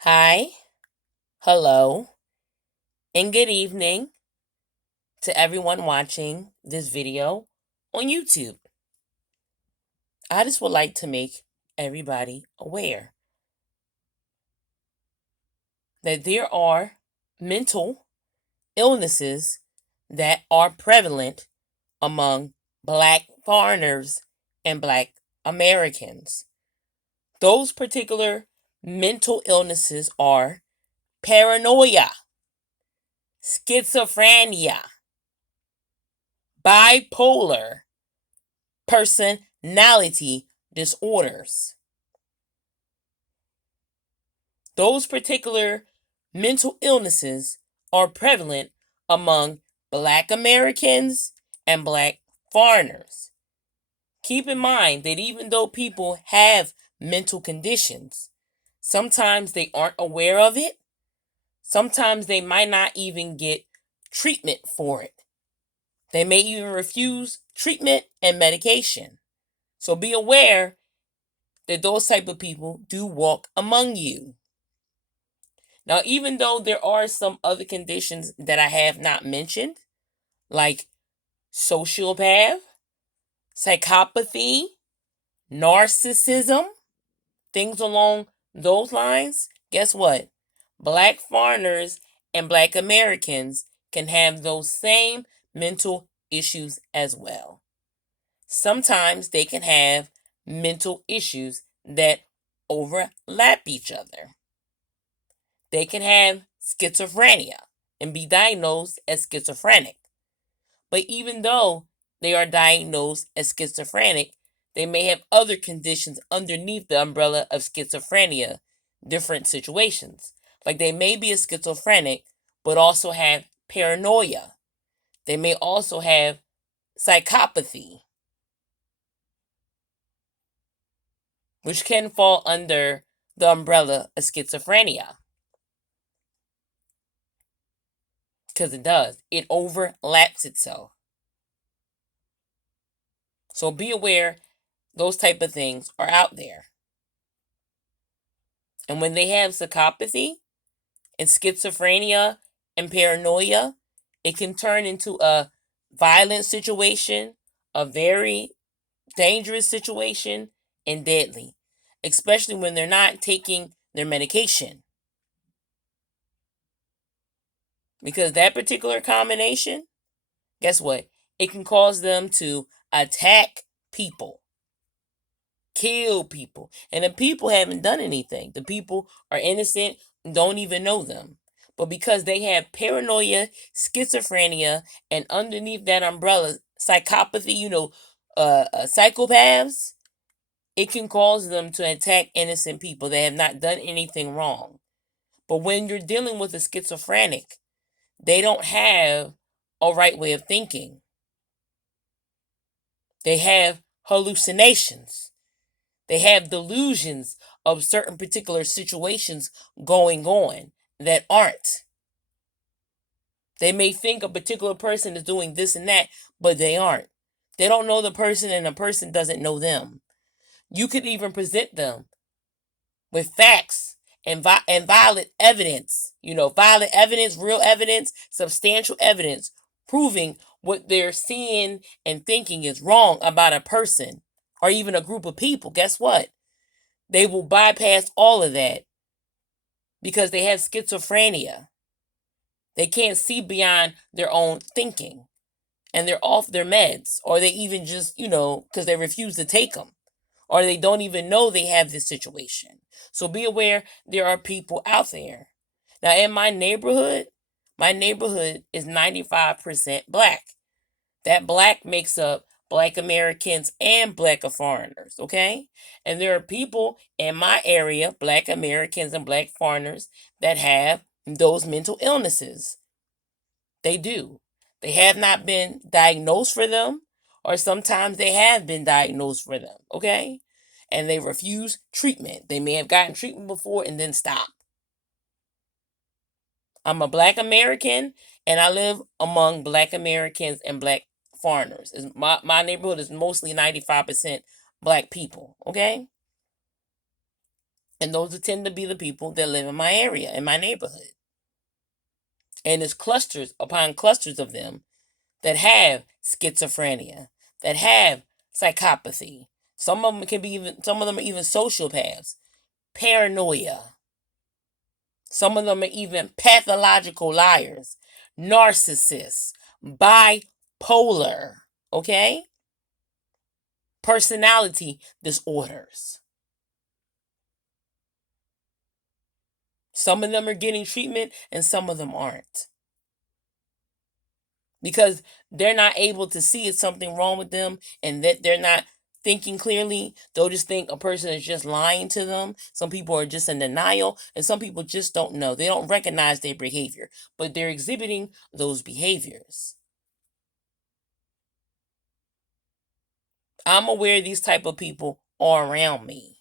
Hi, hello, and good evening to everyone watching this video on YouTube. I just would like to make everybody aware that there are mental illnesses that are prevalent among Black foreigners and Black Americans. Those particular mental illnesses are paranoia, schizophrenia, bipolar, personality disorders. Those particular mental illnesses are prevalent among Black Americans and Black foreigners. Keep in mind that even though people have mental conditions, sometimes they aren't aware of it. Sometimes they might not even get treatment for it. They may even refuse treatment and medication. So be aware that those type of people do walk among you. Now, even though there are some other conditions that I have not mentioned, like sociopath, psychopathy, narcissism, things along those lines, guess what? Black foreigners and Black Americans can have those same mental issues as well. Sometimes they can have mental issues that overlap each other. They can have schizophrenia and be diagnosed as schizophrenic. But even though they are diagnosed as schizophrenic, they may have other conditions underneath the umbrella of schizophrenia, different situations. Like they may be a schizophrenic, but also have paranoia. They may also have psychopathy, which can fall under the umbrella of schizophrenia. Because it does. It overlaps itself. So be aware those type of things are out there. And when they have psychopathy and schizophrenia and paranoia, it can turn into a violent situation, a very dangerous situation, and deadly, especially when they're not taking their medication. Because that particular combination, guess what? It can cause them to attack people, kill people. And the people haven't done anything. The people are innocent, don't even know them. But because they have paranoia, schizophrenia, and underneath that umbrella, psychopathy, psychopaths, it can cause them to attack innocent people that have not done anything wrong. But when you're dealing with a schizophrenic, they don't have a right way of thinking. They have hallucinations. They have delusions of certain particular situations going on that aren't. They may think a particular person is doing this and that, but they aren't. They don't know the person and the person doesn't know them. You could even present them with facts and violent evidence, violent evidence, real evidence, substantial evidence proving what they're seeing and thinking is wrong about a person or even a group of people. Guess what? They will bypass all of that because they have schizophrenia. They can't see beyond their own thinking and they're off their meds, or they even just, because they refuse to take them, or they don't even know they have this situation. So be aware there are people out there. Now, in my neighborhood is 95% Black. That Black makes up Black Americans and Black foreigners, okay? And there are people in my area, Black Americans and Black foreigners, that have those mental illnesses. They do. They have not been diagnosed for them, or sometimes they have been diagnosed for them, okay? And they refuse treatment. They may have gotten treatment before and then stop. I'm a Black American and I live among Black Americans and Black foreigners. My neighborhood is mostly 95% Black people, okay? And those tend to be the people that live in my area, in my neighborhood. And it's clusters upon clusters of them that have schizophrenia, that have psychopathy. Some of them are even sociopaths, paranoia. Some of them are even pathological liars, narcissists, bipolar, okay? Personality disorders. Some of them are getting treatment and some of them aren't. Because they're not able to see it's something wrong with them and that they're not thinking clearly. They'll just think a person is just lying to them. Some people are just in denial, and some people just don't know. They don't recognize their behavior, but they're exhibiting those behaviors. I'm aware these type of people are around me.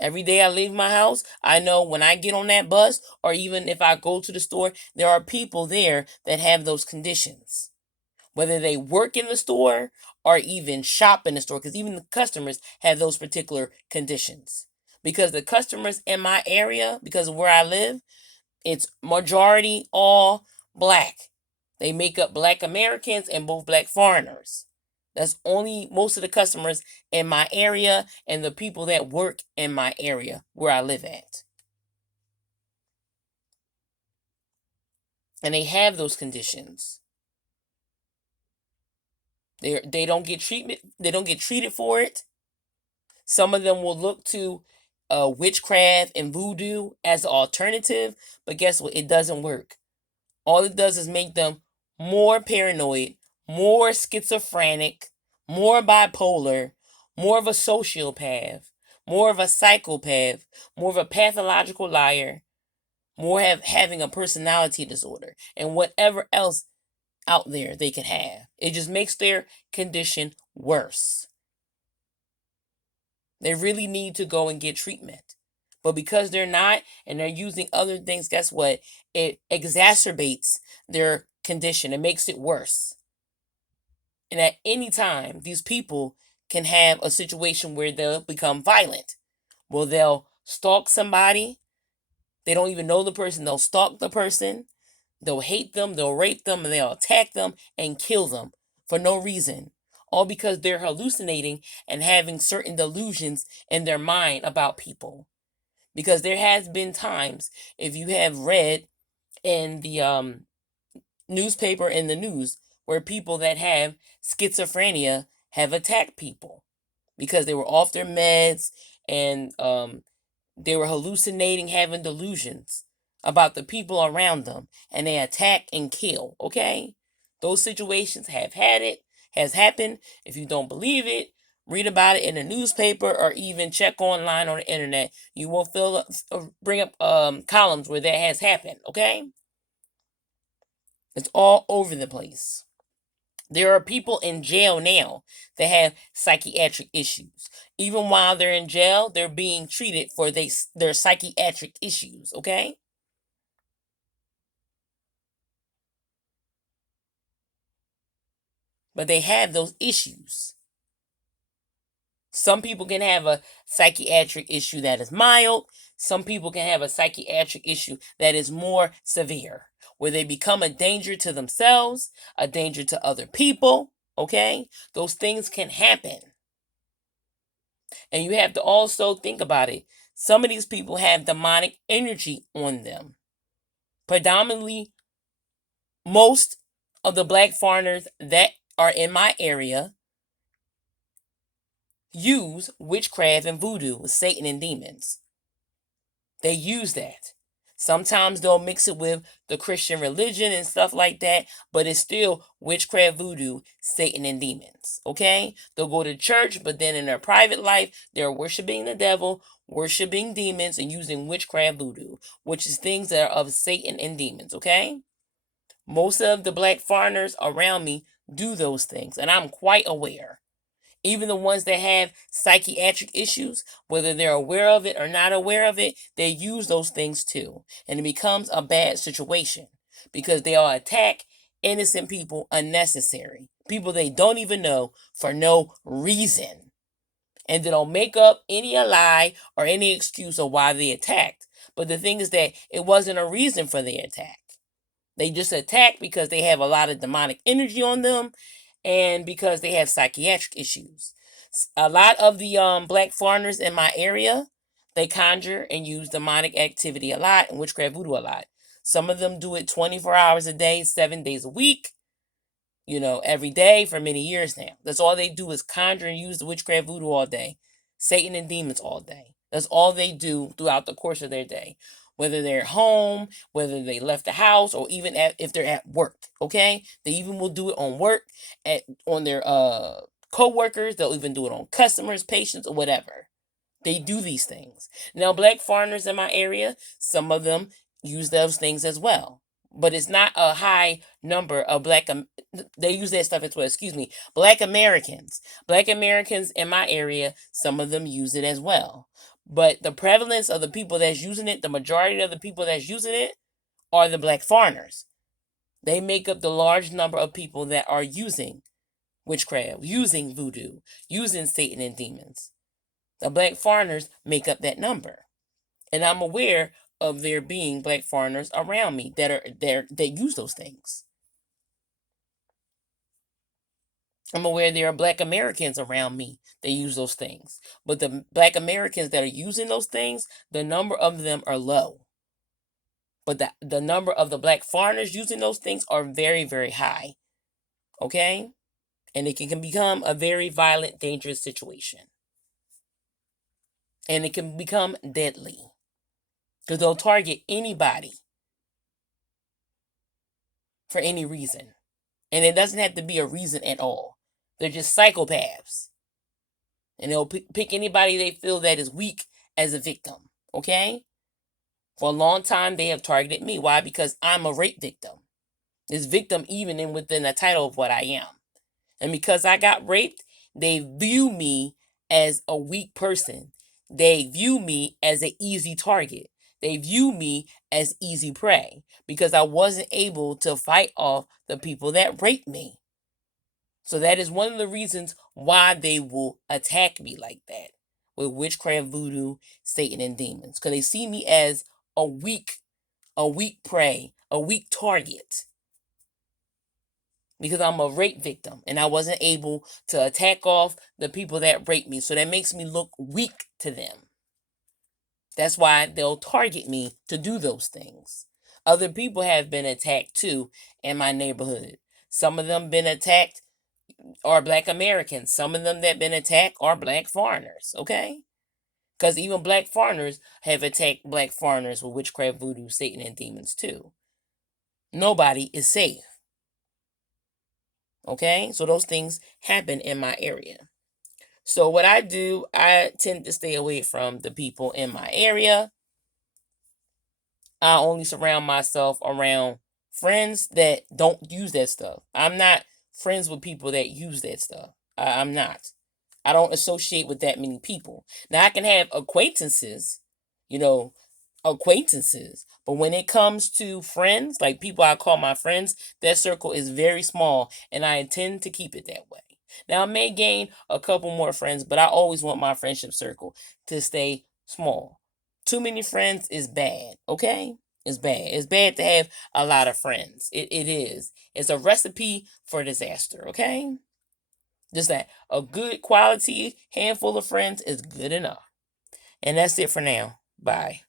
Every day I leave my house, I know when I get on that bus or even if I go to the store, there are people there that have those conditions. Whether they work in the store or even shop in the store, because even the customers have those particular conditions. Because the customers in my area, because of where I live, it's majority all black. They make up black Americans and both black foreigners. That's only most of the customers in my area and the people that work in my area where I live at. And they have those conditions. They don't get treatment. They don't get treated for it. Some of them will look to witchcraft and voodoo as an alternative, but guess what? It doesn't work. All it does is make them more paranoid, more schizophrenic, more bipolar, more of a sociopath, more of a psychopath, more of a pathological liar, more having a personality disorder, and whatever else out there they can have. It just makes their condition worse. They really need to go and get treatment. But because they're not and they're using other things, guess what? It exacerbates their condition. It makes it worse. And at any time, these people can have a situation where they'll become violent. Well, they'll stalk somebody. They don't even know the person. They'll stalk the person. They'll hate them. They'll rape them. And they'll attack them and kill them for no reason. All because they're hallucinating and having certain delusions in their mind about people. Because there has been times, if you have read in the newspaper and the news, where people that have schizophrenia have attacked people because they were off their meds and they were hallucinating, having delusions about the people around them, and they attack and kill. Okay, those situations has happened. If you don't believe it, read about it in the newspaper or even check online on the internet. You will bring up columns where that has happened. Okay, it's all over the place. There are people in jail now that have psychiatric issues. Even while they're in jail, they're being treated for their psychiatric issues, okay? But they have those issues. Some people can have a psychiatric issue that is mild. Some people can have a psychiatric issue that is more severe, where they become a danger to themselves, a danger to other people, okay? Those things can happen. And you have to also think about it. Some of these people have demonic energy on them. Predominantly, most of the black foreigners that are in my area use witchcraft and voodoo with Satan and demons. They use that. Sometimes they'll mix it with the Christian religion and stuff like that, but it's still witchcraft, voodoo, Satan, and demons. Okay? They'll go to church, but then in their private life, they're worshiping the devil, worshiping demons, and using witchcraft, voodoo, which is things that are of Satan and demons. Okay? Most of the black foreigners around me do those things, and I'm quite aware. Even the ones that have psychiatric issues, whether they're aware of it or not aware of it, they use those things too. And it becomes a bad situation because they'll attack innocent people unnecessary. People they don't even know for no reason. And they don't make up any lie or any excuse of why they attacked. But the thing is that it wasn't a reason for the attack. They just attack because they have a lot of demonic energy on them and because they have psychiatric issues. A lot of the black foreigners in my area, they conjure and use demonic activity a lot and witchcraft voodoo a lot. Some of them do it 24 hours a day, 7 days a week, every day for many years now. That's all they do is conjure and use the witchcraft voodoo all day. Satan and demons all day. That's all they do throughout the course of their day. Whether they're at home, whether they left the house, or even if they're at work, okay? They even will do it on work, on their co-workers. They'll even do it on customers, patients, or whatever. They do these things. Now, black foreigners in my area, some of them use those things as well. But it's not a high number of they use that stuff as well, excuse me. Black Americans in my area, some of them use it as well. But the prevalence of the people that's using it, the majority of the people that's using it are the black foreigners. They make up the large number of people that are using witchcraft, using voodoo, using Satan and demons. The black foreigners make up that number. And I'm aware of there being black foreigners around me that use those things. I'm aware there are black Americans around me that use those things. But the black Americans that are using those things, the number of them are low. But the number of the black foreigners using those things are very, very high. Okay? And it can become a very violent, dangerous situation. And it can become deadly. Because they'll target anybody for any reason. And it doesn't have to be a reason at all. They're just psychopaths. And they'll pick anybody they feel that is weak as a victim. Okay? For a long time, they have targeted me. Why? Because I'm a rape victim. This victim even within the title of what I am. And because I got raped, they view me as a weak person. They view me as an easy target. They view me as easy prey because I wasn't able to fight off the people that raped me. So that is one of the reasons why they will attack me like that with witchcraft, voodoo, Satan, and demons. Because they see me as a weak prey, a weak target. Because I'm a rape victim and I wasn't able to attack off the people that raped me. So that makes me look weak to them. That's why they'll target me to do those things. Other people have been attacked too in my neighborhood. Some of them been attacked are black Americans. Some of them that been attacked are black foreigners, okay? Because even black foreigners have attacked black foreigners with witchcraft, voodoo, Satan, and demons too. Nobody is safe. Okay? So those things happen in my area. So what I do, I tend to stay away from the people in my area. I only surround myself around friends that don't use that stuff. I'm not friends with people that use that stuff. I'm not. I don't associate with that many people. Now I can have acquaintances, you know, but when it comes to friends, like people I call my friends, that circle is very small and I intend to keep it that way. Now I may gain a couple more friends, but I always want my friendship circle to stay small. Too many friends is bad, okay? It's bad. It's bad to have a lot of friends. It is. It's a recipe for disaster, okay? Just that a good quality handful of friends is good enough. And that's it for now. Bye.